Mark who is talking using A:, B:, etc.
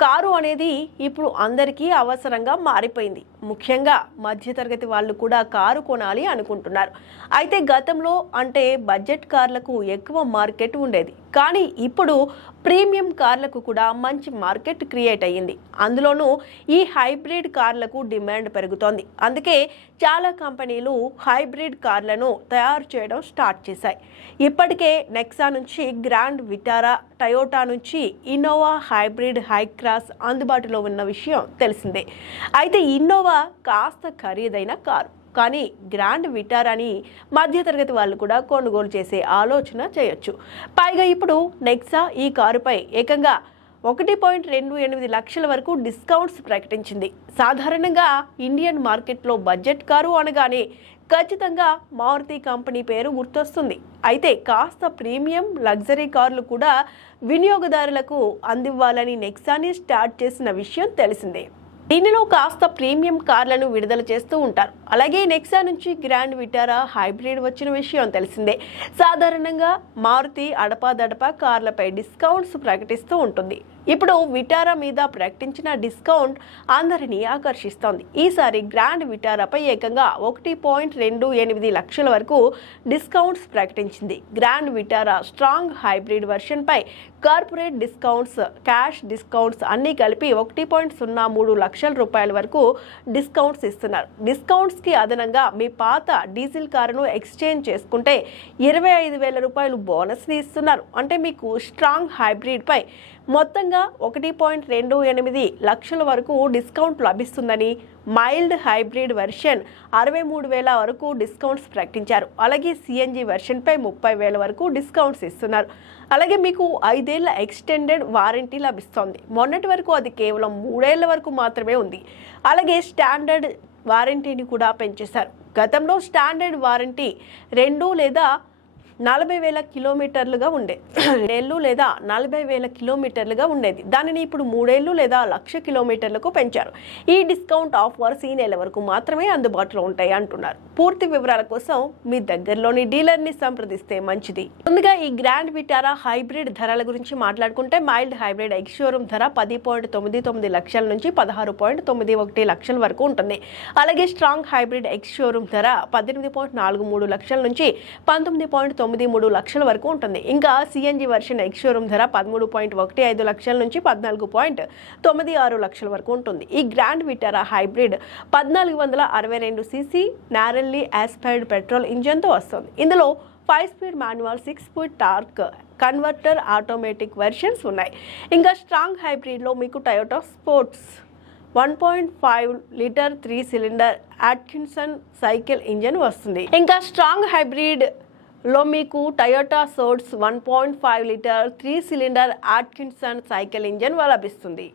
A: car అనేది ఇప్పుడు అందరికీ అవసరంగా మారిపోయింది. ముఖ్యంగా మధ్యతరగతి వాళ్ళు కూడా కారు కొనాలి అనుకుంటున్నారు. అయితే గతంలో అంటే బడ్జెట్ కార్లకు ఎక్కువ మార్కెట్ ఉండేది. కానీ ఇప్పుడు ప్రీమియం కార్లకు కూడా మంచి మార్కెట్ క్రియేట్ అయ్యింది. అందులోనూ ఈ హైబ్రిడ్ కార్లకు డిమాండ్ పెరుగుతోంది. అందుకే చాలా కంపెనీలు హైబ్రిడ్ కార్లను తయారు చేయడం స్టార్ట్ చేశాయి. ఇప్పటికే నెక్సా నుంచి గ్రాండ్ విటారా టయోటా నుంచి ఇన్నోవా హైబ్రిడ్ హై క్రాస్ అందుబాటులో ఉన్న విషయం తెలిసిందే. అయితే ఇన్నోవా కాస్త ఖరీదైన కారు. కానీ గ్రాండ్ విటారాని మధ్యతరగతి వాళ్ళు కూడా కొనుగోలు చేసే ఆలోచన చేయొచ్చు. పైగా ఇప్పుడు నెక్సా ఈ కారుపై ఏకంగా ఒకటి పాయింట్ రెండు ఎనిమిది లక్షల వరకు డిస్కౌంట్స్ ప్రకటించింది. సాధారణంగా ఇండియన్ మార్కెట్లో బడ్జెట్ కారు అనగానే ఖచ్చితంగా మారుతి కంపెనీ పేరు గుర్తొస్తుంది. అయితే కాస్త ప్రీమియం లగ్జరీ కార్లు కూడా వినియోగదారులకు అందివ్వాలని నెక్సాని స్టార్ట్ చేసిన విషయం తెలిసిందే. దీనిలో కాస్త ప్రీమియం కార్లను విడుదల చేస్తూ ఉంటారు. అలాగే నెక్సా నుంచి గ్రాండ్ విటారా హైబ్రిడ్ వచ్చిన విషయం తెలిసిందే. సాధారణంగా మారుతి అడపాదడపా కార్లపై డిస్కౌంట్స్ ప్రకటిస్తూ ఉంటుంది. ఇప్పుడు విటారా మీద ప్రకటించిన డిస్కౌంట్ అందరినీ ఆకర్షిస్తోంది. ఈసారి గ్రాండ్ విటారాపై ఏకంగా ఒకటి పాయింట్ రెండు ఎనిమిది లక్షల వరకు డిస్కౌంట్స్ ప్రకటించింది. గ్రాండ్ విటారా స్ట్రాంగ్ హైబ్రిడ్ వెర్షన్పై కార్పొరేట్ డిస్కౌంట్స్ క్యాష్ డిస్కౌంట్స్ అన్నీ కలిపి ఒకటి పాయింట్ సున్నా మూడు లక్షల రూపాయల వరకు డిస్కౌంట్స్ ఇస్తున్నారు. డిస్కౌంట్స్కి అదనంగా మీ పాత డీజిల్ కారును ఎక్స్చేంజ్ చేసుకుంటే ఇరవై ఐదు వేల రూపాయలు బోనస్ని ఇస్తున్నారు. అంటే మీకు స్ట్రాంగ్ హైబ్రిడ్పై మొత్తంగా ఒకటి పాయింట్ రెండు ఎనిమిది లక్షల వరకు డిస్కౌంట్ లభిస్తుందని మైల్డ్ హైబ్రిడ్ వెర్షన్ అరవై మూడు వేల వరకు డిస్కౌంట్స్ ప్రకటించారు. అలాగే సిఎన్జి వెర్షన్పై ముప్పై వేల వరకు డిస్కౌంట్స్ ఇస్తున్నారు. అలాగే మీకు ఐదేళ్ళ ఎక్స్టెండెడ్ వారంటీ లభిస్తోంది. మొన్నటి వరకు అది కేవలం మూడేళ్ళ వరకు మాత్రమే ఉంది. అలాగే స్టాండర్డ్ వారంటీని కూడా పెంచేశారు. గతంలో స్టాండర్డ్ వారంటీ రెండు లేదా నలభై వేల కిలోమీటర్లుగా ఉండే. ఏళ్ళు లేదా నలభై వేల కిలోమీటర్లుగా ఉండేది. దానిని ఇప్పుడు మూడేళ్ళు లేదా లక్ష కిలోమీటర్లకు పెంచారు. ఈ డిస్కౌంట్ ఆఫర్స్ ఈ నెల వరకు మాత్రమే అందుబాటులో ఉంటాయి అంటున్నారు. పూర్తి వివరాల కోసం మీ దగ్గరలోని డీలర్ని సంప్రదిస్తే మంచిది. ముందుగా ఈ గ్రాండ్ విటారా హైబ్రిడ్ ధరల గురించి మాట్లాడుకుంటే మైల్డ్ హైబ్రిడ్ ఎక్స్ షోరూమ్ ధర పది పాయింట్ తొమ్మిది తొమ్మిది లక్షల నుంచి పదహారు పాయింట్ తొమ్మిది ఒకటి లక్షల వరకు ఉంటుంది. అలాగే స్ట్రాంగ్ హైబ్రిడ్ ఎక్స్ షోరూమ్ ధర పద్దెనిమిది పాయింట్ నాలుగు మూడు లక్షల నుంచి పంతొమ్మిది పాయింట్ తొమ్మిది మూడు లక్షల వరకు ఉంటుంది. ఇంకా సిఎన్జి వర్షన్ ఎక్స్ షోరూమ్ ధర పదమూడు పాయింట్ ఒకటి ఐదు లక్షల నుంచి పద్నాలుగు పాయింట్ తొమ్మిది ఆరు లక్షల వరకు ఉంటుంది. ఈ గ్రాండ్ విటారా హైబ్రిడ్ పద్నాలుగు వందల అరవై రెండు సీసీ నారెల్లీ యాస్పైర్డ్ పెట్రోల్ ఇంజన్తో వస్తుంది. ఇందులో five speed manual six speed torque converter automatic versions ఉన్నాయి. ఇంకా స్ట్రాంగ్ హైబ్రిడ్లో మీకు Toyota sports one point five litre three cylinder Atkinson cycle engine వస్తుంది. ఇంకా స్ట్రాంగ్ హైబ్రిడ్ లో మీకు Toyota sports one point five litre three cylinder Atkinson cycle engine లభిస్తుంది